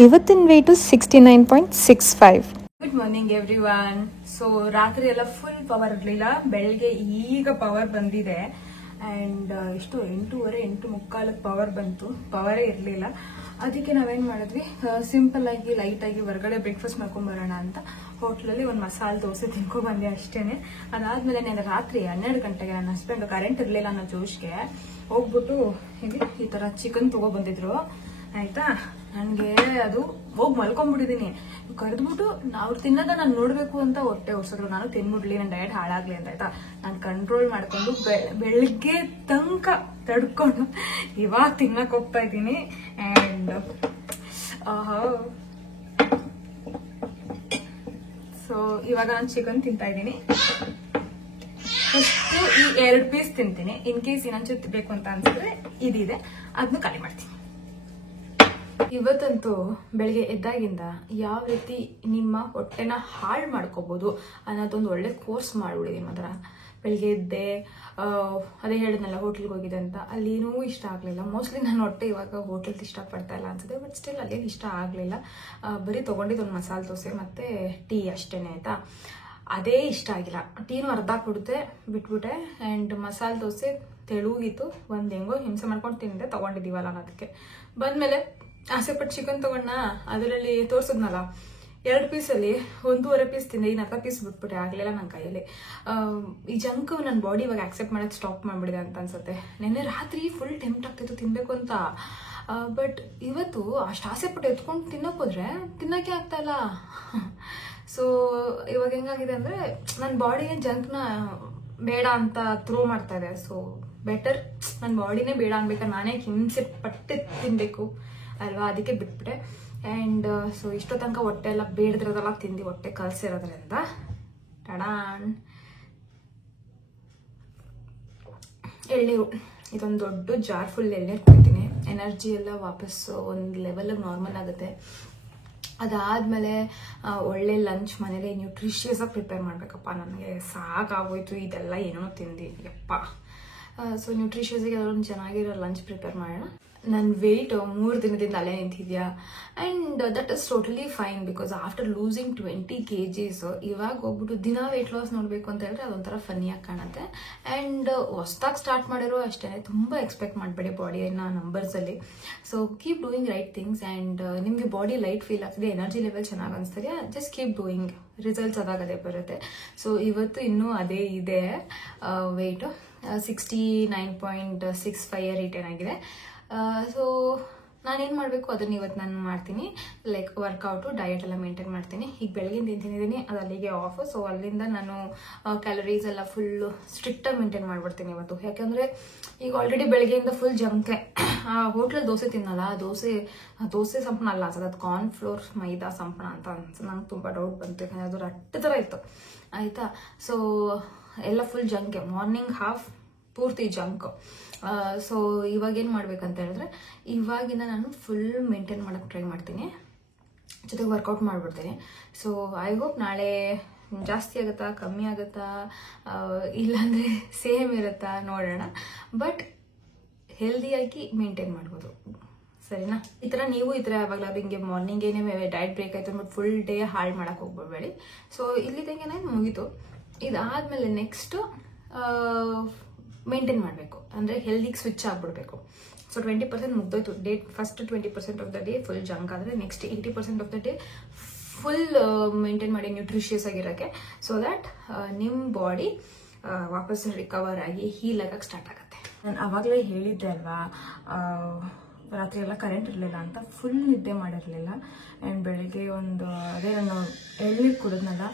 ಇವತ್ತಿನ weight 69.65. Good morning everyone. So ರಾತ್ರಿ ಎಲ್ಲ ಫುಲ್ ಪವರ್ ಇರಲಿಲ್ಲ, ಬೆಳಗ್ಗೆ ಈಗ ಪವರ್ ಬಂದಿದೆ. ಆ್ಯಂಡ್ ಎಷ್ಟು 8:30 8:45 ಪವರ್ ಬಂತು, ಪವರೇ ಇರಲಿಲ್ಲ. ಅದಕ್ಕೆ ನಾವೇನು ಮಾಡಿದ್ವಿ, ಸಿಂಪಲ್ ಆಗಿ ಲೈಟ್ ಆಗಿ ಹೊರಗಡೆ ಬ್ರೇಕ್ಫಾಸ್ಟ್ ಮಾಡ್ಕೊಂಬರೋಣ ಅಂತ ಹೋಟ್ಲಲ್ಲಿ ಒಂದು ಮಸಾಲೆ ದೋಸೆ ತಿನ್ಕೊಂಡ್ಬಂದೆ ಅಷ್ಟೇನೆ. ಅದಾದ್ಮೇಲೆ ನಾನು ರಾತ್ರಿ 12 ಗಂಟೆಗೆ ನನ್ನ ಹಸ್ಬೆಂಡ್ ಕರೆಂಟ್ ಇರಲಿಲ್ಲ ಅನ್ನೋ ಜೋಶ್ಗೆ ಹೋಗ್ಬಿಟ್ಟು ಈ ತರ ಚಿಕನ್ ತಗೊಬಂದಿದ್ರು ಆಯ್ತಾ. ನನಗೆ ಅದು ಹೋಗಿ ಮಲ್ಕೊಂಡ್ಬಿಟ್ಟಿದ್ದೀನಿ, ಕರೆದ್ಬಿಟ್ಟು ಅವ್ರು ತಿನ್ನೋದ ನಾನು ನೋಡ್ಬೇಕು ಅಂತ ಹೊಟ್ಟೆ ಹೊರ್ಸಿದ್ರು. ನಾನು ತಿನ್ಬಿಡ್ಲಿ, ನನ್ನ ಡಯಟ್ ಹಾಳಾಗ್ಲಿ ಅಂತ ಆಯ್ತಾ. ನಾನು ಕಂಟ್ರೋಲ್ ಮಾಡ್ಕೊಂಡು ಬೆಳಿಗ್ಗೆ ತನಕ ತಡ್ಕೊಂಡು ಇವಾಗ ತಿನ್ನಕ್ ಹೋಗ್ತಾ ಇದ್ದೀನಿ. ಅಂಡ್ ಸೊ ಇವಾಗ ನಾನು ಚಿಕನ್ ತಿಂತಾ ಇದ್ದೀನಿ. ಫಸ್ಟ್ ಈ 2 ಪೀಸ್ ತಿಂತೀನಿ. ಇನ್ ಕೇಸ್ ಇನ್ನೊಂಚೂರು ಬೇಕು ಅಂತ ಅನ್ಸಿದ್ರೆ ಇದಿದೆ, ಅದನ್ನ ಖಾಲಿ ಮಾಡ್ತೀನಿ. ಇವತ್ತಂತೂ ಬೆಳಿಗ್ಗೆ ಎದ್ದಾಗಿಂದ ಯಾವ ರೀತಿ ನಿಮ್ಮ ಹೊಟ್ಟೆನ ಹಾಳು ಮಾಡ್ಕೋಬಹುದು ಅನ್ನೋದೊಂದು ಒಳ್ಳೆ ಕೋರ್ಸ್ ಮಾಡ್ಬಿಡಿದೀನಿ. ಮಾತ್ರ ಬೆಳಿಗ್ಗೆ ಎದ್ದೆ, ಅದೇ ಹೇಳಿದ್ನಲ್ಲ ಹೋಟ್ಲಿಗೆ ಹೋಗಿದೆ ಅಂತ, ಅಲ್ಲೇನೂ ಇಷ್ಟ ಆಗಲಿಲ್ಲ. ಮೋಸ್ಟ್ಲಿ ನನ್ನ ಹೊಟ್ಟೆ ಇವಾಗ ಹೋಟೆಲ್ದು ಇಷ್ಟಪಡ್ತಾ ಇಲ್ಲ ಅನ್ಸುತ್ತೆ, ಬಟ್ ಸ್ಟಿಲ್ ಅಲ್ಲೇನು ಇಷ್ಟ ಆಗಲಿಲ್ಲ. ಬರೀ ತೊಗೊಂಡಿದ್ದು ಒಂದು ಮಸಾಲೆ ದೋಸೆ ಮತ್ತು ಟೀ ಅಷ್ಟೇನೆ ಆಯ್ತಾ. ಅದೇ ಇಷ್ಟ ಆಗಿಲ್ಲ. ಟೀನು ಅರ್ಧ ಕೊಡುತ್ತೆ ಬಿಟ್ಬಿಟ್ಟೆ. ಆ್ಯಂಡ್ ಮಸಾಲೆ ದೋಸೆ ತೆಳುಗಿತ್ತು, ಒಂದು ಹೆಂಗೋ ಹಿಂಸೆ ಮಾಡ್ಕೊಂಡು ತಿಂದೆ, ತೊಗೊಂಡಿದ್ದೀವಲ್ಲ ಅನ್ನೋದಕ್ಕೆ. ಬಂದಮೇಲೆ ಆಸೆಪಟ್ಟು ಚಿಕನ್ ತೊಗೊಂಡ, ಅದರಲ್ಲಿ ತೋರಿಸಿದ್ನಲ್ಲ 2 ಪೀಸಲ್ಲಿ 1.5 ಪೀಸ್ ತಿಂದೆ, ಇನ್ನು ಅರ್ಧ ಪೀಸ್ ಬಿಟ್ಬಿಟ್ಟೆ. ಆಗಲಿಲ್ಲ ನನ್ನ ಕೈಯಲ್ಲಿ. ಈ ಜಂಕ್ ನನ್ನ ಬಾಡಿ ಇವಾಗ ಆಕ್ಸೆಪ್ಟ್ ಮಾಡೋದು ಸ್ಟಾಪ್ ಮಾಡಿಬಿಡಿದೆ ಅಂತ ಅನ್ಸುತ್ತೆ. ನಿನ್ನೆ ರಾತ್ರಿ ಫುಲ್ ಟೆಂಪ್ಟ್ ಆಗ್ತಿತ್ತು ತಿನ್ಬೇಕು ಅಂತ, ಬಟ್ ಇವತ್ತು ಅಷ್ಟು ಆಸೆಪಟ್ಟು ಎತ್ಕೊಂಡು ತಿನ್ನೋಕೋದ್ರೆ ತಿನ್ನೋಕೆ ಆಗ್ತಾ ಇಲ್ಲ. ಸೊ ಇವಾಗ ಹೆಂಗಾಗಿದೆ ಅಂದರೆ ನನ್ನ ಬಾಡಿಗೆ ಜಂಕ್ನ ಬೇಡ ಅಂತ ಥ್ರೋ ಮಾಡ್ತಾ ಇದೆ. ಸೊ ಬೆಟರ್ ನನ್ನ ಬಾಡಿನೇ ಬೇಡ ಅನ್ಬೇಕಾದ್ರೆ ನಾನೇ ಹಿಂಸೆ ಪಟ್ಟು ತಿನ್ನಬೇಕು ಅಲ್ವಾ, ಅದಕ್ಕೆ ಬಿಟ್ಬಿಟ್ಟೆ. ಆ್ಯಂಡ್ ಸೊ ಇಷ್ಟೋ ತನಕ ಹೊಟ್ಟೆ ಎಲ್ಲ ಬೇಡದಿರೋದೆಲ್ಲ ತಿಂದು ಹೊಟ್ಟೆ ಕಲಸಿರೋದ್ರಿಂದ ಟಡಾನ್ ಎಳ್ನೀರು, ಇದೊಂದು ದೊಡ್ಡ ಜಾರ್ ಫುಲ್ ಎಳ್ನೀರು ಕುಡಿತೀನಿ. ಎನರ್ಜಿ ಎಲ್ಲ ವಾಪಸ್ ಒಂದು ಲೆವೆಲ್ಗೆ ನಾರ್ಮಲ್ ಆಗುತ್ತೆ. ಅದಾದಮೇಲೆ ಒಳ್ಳೆ ಲಂಚ್ ಮನೇಲಿ ನ್ಯೂಟ್ರಿಷಿಯಸ್ ಆಗಿ ಪ್ರಿಪೇರ್ ಮಾಡಬೇಕಪ್ಪ. ನನಗೆ ಸಾಕಾಗೋಯ್ತು ಇದೆಲ್ಲ ಏನೋ ತಿಂದು ಯಪ್ಪ. ಸೊ ನ್ಯೂಟ್ರಿಷಿಯಸ್ಗೆ ಒಂದು ಚೆನ್ನಾಗಿರೋ ಲಂಚ್ ಪ್ರಿಪೇರ್ ಮಾಡೋಣ. ನನ್ನ ವೆಯ್ಟ್ 3 ದಿನದಿಂದ ಅಲ್ಲೇ ನಿಂತಿದ್ಯಾ. And that is totally fine, because after losing 20 kgs ಇವಾಗ ಹೋಗ್ಬಿಟ್ಟು ದಿನ ವೆಯ್ಟ್ ಲಾಸ್ ನೋಡಬೇಕು ಅಂತ ಹೇಳಿದ್ರೆ ಅದೊಂಥರ ಫನ್ನಿಯಾಗಿ ಕಾಣುತ್ತೆ. ಆ್ಯಂಡ್ ಹೊಸ್ದಾಗಿ ಸ್ಟಾರ್ಟ್ ಮಾಡಿರೋ ಅಷ್ಟೇ, ತುಂಬ ಎಕ್ಸ್ಪೆಕ್ಟ್ ಮಾಡಬೇಡಿ ಬಾಡಿಯನ್ನು ನಂಬರ್ಸಲ್ಲಿ. So keep doing right things. And ನಿಮಗೆ ಬಾಡಿ ಲೈಟ್ ಫೀಲ್ ಆಗ್ತದೆ, ಎನರ್ಜಿ ಲೆವೆಲ್ ಚೆನ್ನಾಗಿ ಅನಿಸ್ತದೆ, ಜಸ್ಟ್ ಕೀಪ್ ಡೂಯಿಂಗ್, ರಿಸಲ್ಟ್ಸ್ ಅದಾಗ ಅದೇ ಬರುತ್ತೆ. ಸೊ ಇವತ್ತು ಇನ್ನೂ ಅದೇ ಇದೆ ವೆಯ್ಟು, 69.65 ರಿಟರ್ನ್ ಆಗಿದೆ. ಸೊ ನಾನೇನು ಮಾಡಬೇಕು ಅದನ್ನು ಇವತ್ತು ನಾನು ಮಾಡ್ತೀನಿ. ಲೈಕ್ ವರ್ಕೌಟು, ಡಯಟ್ ಎಲ್ಲ ಮೇಂಟೈನ್ ಮಾಡ್ತೀನಿ. ಈಗ ಬೆಳಗಿಂದ ಏನು ತಿಂದಿದ್ದೀನಿ ಅದು ಅಲ್ಲಿಗೆ ಆಫ್. ಸೊ ಅಲ್ಲಿಂದ ನಾನು ಕ್ಯಾಲರೀಸ್ ಎಲ್ಲ ಫುಲ್ಲು ಸ್ಟ್ರಿಕ್ಟಾಗಿ ಮೇಂಟೈನ್ ಮಾಡಿಬಿಡ್ತೀನಿ ಇವತ್ತು. ಯಾಕಂದರೆ ಈಗ ಆಲ್ರೆಡಿ ಬೆಳಗ್ಗೆಯಿಂದ ಫುಲ್ ಜಂಕೆ. ಹೋಟ್ಲಲ್ಲಿ ದೋಸೆ ತಿನ್ನಲ್ಲ, ದೋಸೆ ಸಂಪಣ ಅಲ್ಲ ಅನ್ಸೋದು, ಅದು ಕಾರ್ನ್ಫ್ಲೋರ್ ಮೈದಾ ಸಂಪಣ ಅಂತ ಅನ್ಸೋದು. ನಂಗೆ ತುಂಬ ಡೌಟ್ ಬಂತು, ಯಾಕಂದರೆ ಅದು ರಟ್ಟು ಥರ ಇತ್ತು ಆಯಿತಾ. ಸೊ ಎಲ್ಲ ಫುಲ್ ಜಂಕೆ, ಮಾರ್ನಿಂಗ್ ಹಾಫ್ ಪೂರ್ತಿ ಜಂಕ್. ಸೊ ಇವಾಗ ಏನು ಮಾಡ್ಬೇಕಂತ ಹೇಳಿದ್ರೆ, ಇವಾಗಿಂದ ನಾನು ಫುಲ್ ಮೇಂಟೈನ್ ಮಾಡೋಕ್ಕೆ ಟ್ರೈ ಮಾಡ್ತೀನಿ, ಜೊತೆಗೆ ವರ್ಕೌಟ್ ಮಾಡಿಬಿಡ್ತೀನಿ. ಸೊ ಐ ಹೋಪ್ ನಾಳೆ ಜಾಸ್ತಿ ಆಗುತ್ತಾ ಕಮ್ಮಿ ಆಗುತ್ತಾ, ಇಲ್ಲಾಂದರೆ ಸೇಮ್ ಇರುತ್ತಾ ನೋಡೋಣ. ಬಟ್ ಹೆಲ್ದಿಯಾಗಿ ಮೇಂಟೈನ್ ಮಾಡ್ಬೋದು, ಸರಿನಾ. ಈ ಥರ ನೀವು ಈ ಥರ ಯಾವಾಗಲಾದ್ರೂ ಹಿಂಗೆ ಮಾರ್ನಿಂಗ್ ಏನೇ ಡಯಟ್ ಬ್ರೇಕ್ ಆಯಿತು ಅಂದ್ಬಿಟ್ಟು ಫುಲ್ ಡೇ ಹಾಳು ಮಾಡೋಕ್ಕೆ ಹೋಗ್ಬಿಡ್ಬೇಡಿ. ಸೊ ಇಲ್ಲಿದ್ದಂಗೆ ಮುಗೀತು. ಇದಾದಮೇಲೆ ನೆಕ್ಸ್ಟು ಮೇಂಟೈನ್ ಮಾಡಬೇಕು, ಅಂದರೆ ಹೆಲ್ದಿಗೆ ಸ್ವಿಚ್ ಆಗಿಬಿಡ್ಬೇಕು. ಸೊ 20% ಮುಗ್ದೋಯ್ತು day. First 20% of the day full junk ಆದರೆ next 80% of the day full maintain ಮಾಡಿ ನ್ಯೂಟ್ರಿಷಿಯಸ್ ಆಗಿರೋಕ್ಕೆ. ಸೊ ದ್ಯಾಟ್ ನಿಮ್ಮ ಬಾಡಿ ವಾಪಸ್ ರಿಕವರ್ ಆಗಿ ಹೀಲ್ ಆಗಕ್ಕೆ ಸ್ಟಾರ್ಟ್ ಆಗುತ್ತೆ. ನಾನು ಆವಾಗಲೇ ಹೇಳಿದ್ದೆ ಅಲ್ವಾ, ರಾತ್ರಿ ಎಲ್ಲ ಕರೆಂಟ್ ಇರಲಿಲ್ಲ ಅಂತ, ಫುಲ್ ನಿದ್ದೆ ಮಾಡಿರಲಿಲ್ಲ. ಆ್ಯಂಡ್ ಬೆಳಗ್ಗೆ ಒಂದು ಅದೇ ನಾನು ಎಳ್ನೀರು ಕುಡಿದ್ನಲ್ಲ,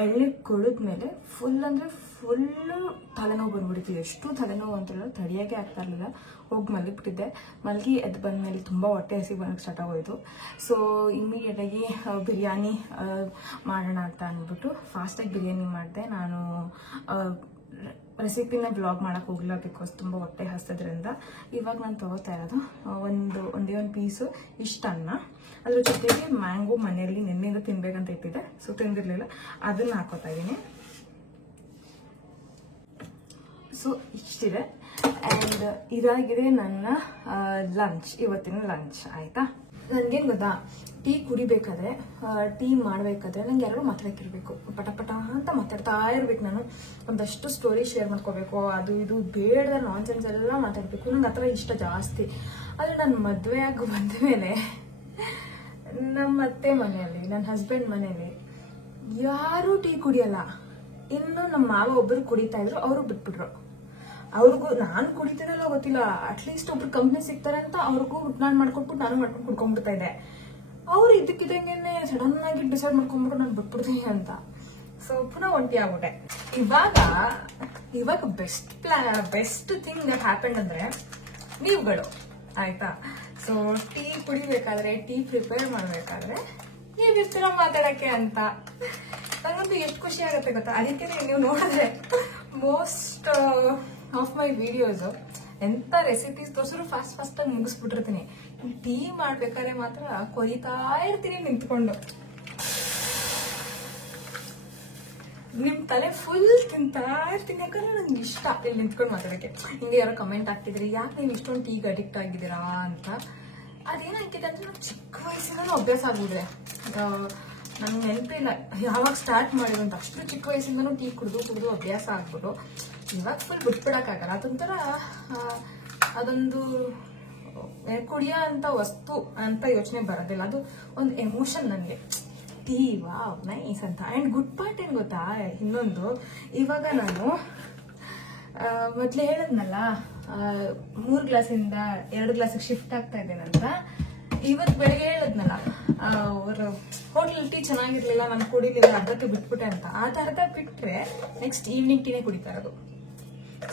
ಎಳ್ನೀರು ಕುಡಿದ್ಮೇಲೆ ಫುಲ್ ಅಂದರೆ ಫುಲ್ಲು ತಲೆನೋವು ಬಂದ್ಬಿಡ್ತಿದೆ. ಎಷ್ಟು ತಲೆನೋವು ಅಂತೇಳಿದ್ರೆ ತಡಿಯೋಕ್ಕೆ ಆಗ್ತಾ ಇರಲಿಲ್ಲ. ಹೋಗಿ ಮಲಗಿಬಿಟ್ಟಿದ್ದೆ. ಮಲಗಿ ಎದ್ದು ಬಂದಮೇಲೆ ತುಂಬ ಹೊಟ್ಟೆ ಹಸಿ ಬರೋಕ್ಕೆ ಸ್ಟಾರ್ಟ್ ಆಗೋಯ್ತು. ಸೊ ಇಮ್ಮಿಡಿಯೇಟಾಗಿ ಬಿರಿಯಾನಿ ಮಾಡೋಣ ಅಂತ ಅಂದ್ಬಿಟ್ಟು ಫಾಸ್ಟಾಗಿ ಬಿರಿಯಾನಿ ಮಾಡಿದೆ. ನಾನು ರೆಸಿಪಿನ ಬ್ಲಾಗ್ ಮಾಡೋಕ್ಕೆ ಹೋಗಲ್ಲ, ಬಿಕಾಸ್ ತುಂಬ ಹೊಟ್ಟೆ ಹಸಿದ್ರಿಂದ. ಇವಾಗ ನಾನು ತೊಗೋತಾ ಇರೋದು ಒಂದೇ ಒಂದು ಪೀಸು ಇಷ್ಟನ್ನ, ಅದ್ರ ಜೊತೆಗೆ ಮ್ಯಾಂಗೋ ಮನೆಯಲ್ಲಿ ನೆನ್ನೆಯಿಂದ ತಿನ್ಬೇಕಂತ ಇಟ್ಟಿದ್ದೆ, ಸೊ ತಿಂದಿರಲಿಲ್ಲ, ಅದನ್ನು ಹಾಕೋತಾ ಇದ್ದೀನಿ. ಸೊ ಇಷ್ಟಿದೆ. ಆ್ಯಂಡ್ ಇದಾಗಿದೆ ನನ್ನ ಲಂಚ್, ಇವತ್ತಿನ ಲಂಚ್ ಆಯಿತಾ. ನನ್ಗೇನ್ ಗೊತ್ತಾ, ಟೀ ಕುಡಿಬೇಕಾದ್ರೆ, ಟೀ ಮಾಡ್ಬೇಕಾದ್ರೆ ನಂಗೆ ಯಾರು ಮಾತಾಡಕ್ಕಿರ್ಬೇಕು, ಪಟ ಪಟ ಅಂತ ಮಾತಾಡ್ತಾ ಇರ್ಬೇಕು. ನಾನು ಒಂದಷ್ಟು ಸ್ಟೋರಿ ಶೇರ್ ಮಾಡ್ಕೋಬೇಕು, ಅದು ಇದು ಬೇಡ ನಾನ್ಸೆನ್ಸ್ ಎಲ್ಲ ಮಾತಾಡ್ಬೇಕು. ನಂಗೆ ಆ ಥರ ಇಷ್ಟ ಜಾಸ್ತಿ. ಆದ್ರೆ ನಾನು ಮದುವೆ ಆಗಿ ಬಂದ್ಮೇಲೆ ನಮ್ಮ ಅತ್ತೆ ಮನೆಯಲ್ಲಿ, ನನ್ನ ಹಸ್ಬೆಂಡ್ ಮನೆಯಲ್ಲಿ ಯಾರೂ ಟೀ ಕುಡಿಯಲ್ಲ. ಇನ್ನು ನಮ್ಮ ಮಾವ ಒಬ್ರು ಕುಡಿತಾ ಇದ್ರು, ಅವರು ಬಿಟ್ಬಿಟ್ರು. ಅವ್ರಿಗೂ ನಾನು ಕುಡಿತೀನಲ್ಲ ಗೊತ್ತಿಲ್ಲ, ಅಟ್ಲೀಸ್ಟ್ ಒಬ್ರು ಕಂಪ್ನಿ ಸಿಗ್ತಾರೆ ಅಂತ ಅವ್ರಿಗೂ ನಾನು ಮಾಡ್ಕೊಟ್ಬಿಟ್ಟು ನಾನು ಮಾಡ್ಕೊಂಡು ಕುಡ್ಕೊಂಡ್ಬಿಡ್ತಾ ಇದ್ದೆ. ಅವ್ರು ಇದಕ್ಕಿದಂಗೆ ಸಡನ್ ಆಗಿ ಡಿಸೈಡ್ ಮಾಡ್ಕೊಂಡ್ಬಿಟ್ಟು ನಾನು ಬಿಟ್ಬಿಡ್ತೀನಿ ಅಂತ. ಸೊ ಪುನಃ ಒಂಟಿ ಆಗ್ಬಿಟ್ಟೆ. ಇವಾಗ ಬೆಸ್ಟ್ ಥಿಂಗ್ ದಟ್ ಹ್ಯಾಪೆಂಡ್ ಅಂದ್ರೆ ನೀವುಗಳು, ಆಯ್ತಾ? ಸೊ ಟೀ ಕುಡಿಬೇಕಾದ್ರೆ, ಟೀ ಪ್ರಿಪೇರ್ ಮಾಡ್ಬೇಕಾದ್ರೆ ನೀವ್ ಇರ್ತೀರ ಮಾತಾಡಕ್ಕೆ ಅಂತ ನಂಗಂತೂ ಎಷ್ಟು ಖುಷಿ ಆಗುತ್ತೆ ಗೊತ್ತಾ. ಅದಕ್ಕೆ ನೀವು ನೋಡಿದ್ರೆ ಮೋಸ್ಟ್ ಆಫ್ ಮೈ ವಿಡಿಯೋಸ್ ಎಂತ ರೆಸಿಪೀಸ್ ತೋರಿಸಿದ್ರು ಫಾಸ್ಟ್ ಆಗಿ ಮುಗಿಸ್ಬಿಟ್ಟಿರ್ತೀನಿ. ಟೀ ಮಾಡ್ಬೇಕಾದ್ರೆ ಮಾತ್ರ ಕೊಯ್ತಾ ಇರ್ತೀನಿ ನಿಂತ್ಕೊಂಡು. ನಿಮ್ ತಲೆ ಫುಲ್ ತಿಂತಾ ಇರ್ತೀನಿ, ಯಾಕಂದ್ರೆ ನಂಗೆ ಇಷ್ಟ ಇಲ್ಲಿ ನಿಂತ್ಕೊಂಡು ಮಾತಾಡಕ್ಕೆ. ಹಿಂಗೆ ಯಾರೋ ಕಮೆಂಟ್ ಆಗ್ತಿದ್ರಿ, ಯಾಕೆ ನೀವು ಇಷ್ಟೊಂದು ಟೀಗೆ ಅಡಿಕ್ಟ್ ಆಗಿದ್ದೀರಾ ಅಂತ. ಅದೇನಾಗಿದೆ ಅಂದ್ರೆ ನಾವು ಚಿಕ್ಕ ವಯಸ್ಸಿಂದನೂ ಅಭ್ಯಾಸ ಆಗ್ಬಿಡ್ರೆ. ನನ್ಗೆ ನೆನಪಿಲ್ಲ ಯಾವಾಗ ಸ್ಟಾರ್ಟ್ ಮಾಡಿದ್ರು ಅಂತ. ಅಷ್ಟು ಚಿಕ್ಕ ವಯಸ್ಸಿಂದನೂ ಟೀ ಕುಡಿದು ಅಭ್ಯಾಸ ಆಗ್ಬಿಟ್ಟು ಇವಾಗ ಫುಲ್ ಬಿಟ್ಬಿಡಕ್ಕಾಗಲ್ಲ. ಅದೊಂಥರ ಅದೊಂದು ಕುಡಿಯೋ ಅಂತ ವಸ್ತು ಅಂತ ಯೋಚನೆ ಬರೋದಿಲ್ಲ. ಅದು ಒಂದು ಎಮೋಷನ್ ನನಗೆ. ಟೀ ವಾವ್ ನೈಸ್ ಅಂತ. ಅಂಡ್ ಗುಡ್ ಪಾರ್ಟ್ ಏನ್ ಗೊತ್ತಾ, ಇನ್ನೊಂದು, ಇವಾಗ ನಾನು ಮೊದ್ಲೇ ಹೇಳದ್ನಲ್ಲ 3 ಗ್ಲಾಸಿಂದ 2 ಗ್ಲಾಸಿಗೆ ಶಿಫ್ಟ್ ಆಗ್ತಾ ಇದ್ದೇನೆ ಅಂತ. ಇವತ್ತು ಬೆಳಗ್ಗೆ ಹೇಳದ್ನಲ್ಲ, ಅವರು ಹೋಟೆಲ್ ಟೀ ಚೆನ್ನಾಗಿರ್ಲಿಲ್ಲ, ನಾನು ಕುಡಿಲಿಲ್ಲ, ಅರ್ಧಕ್ಕೆ ಬಿಟ್ಬಿಟ್ಟೆ ಅಂತ. ಅರ್ಧ ಬಿಟ್ರೆ ನೆಕ್ಸ್ಟ್ ಈವ್ನಿಂಗ್ ಟೀನೇ ಕುಡಿತಾ ಇರೋದು.